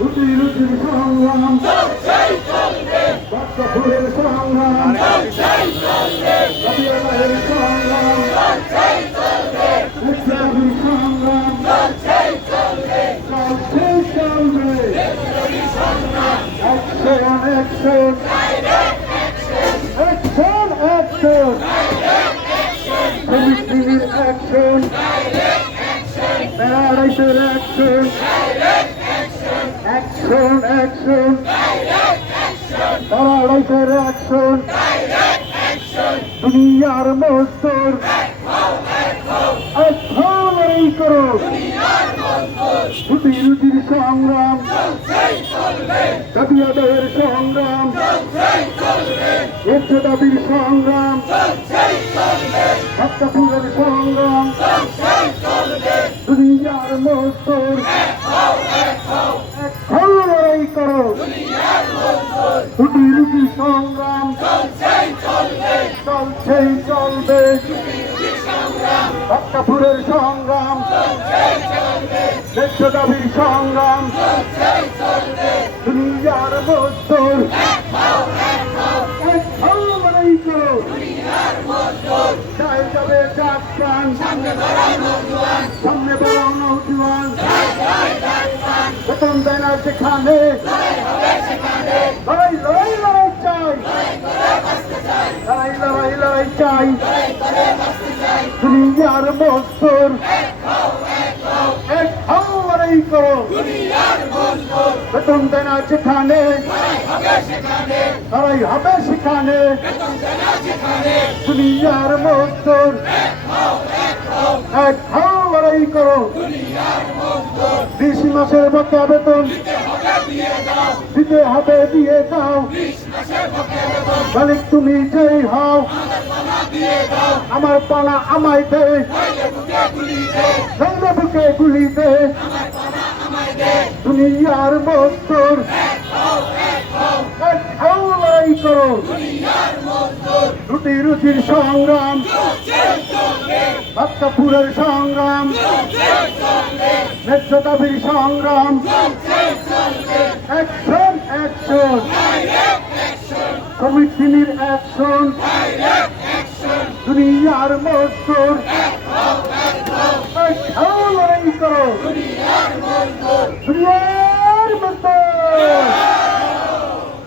রুটি রুটির সংগ্রাম প্যারাডাইসের অ্যাকশন অ্যাকশন অ্যাকশন প্যারাডাইসের অ্যাকশন দুনিয়ার এখন লড়াই করো রুটি রুটির সংগ্রাম দাবিয়াদের সংগ্রাম একশো দাবির সংগ্রাম হত্যাপুরের সংগ্রাম দুনিয়ার মজদুর। এখন লড়াই করো। রুটি রুটি সংগ্রাম চলছেই চলবে। হত্যাপুরের সংগ্রাম দেড়শো দাবির সংগ্রাম। দুনিয়ার মজদুর। যাত্রান সামনে বাড়াও নৌজওয়ান বেতন প্রথম না সেখানে। লড়াই লড়াই লড়াই চাই। লড়াই লড়াই লড়াই চাই। দুনিয়ার এখন লড়াই করো। বেতন দেয় না সেখানে। লড়াই হবে সেখানে। দুনিয়ার মজদুর। এক এখন লড়াই করো। বিশ মাসের বকেয়া বেতন। দিতে হবে, দিয়ে দাও। মালিক তুমি যেই হও, আমার পানা আমায় দে। বুকে গুলি দে। দুনিয়ার মজদুর লড়াই করো। রুটি রুটির সংগ্রাম। বাচ্চাপুরের সংগ্রাম। দাবির সংগ্রাম। Action action. কমিটির অ্যাকশন। দুনিয়ার মজদুর লড়াই করো। দুনিয়ার মজদুর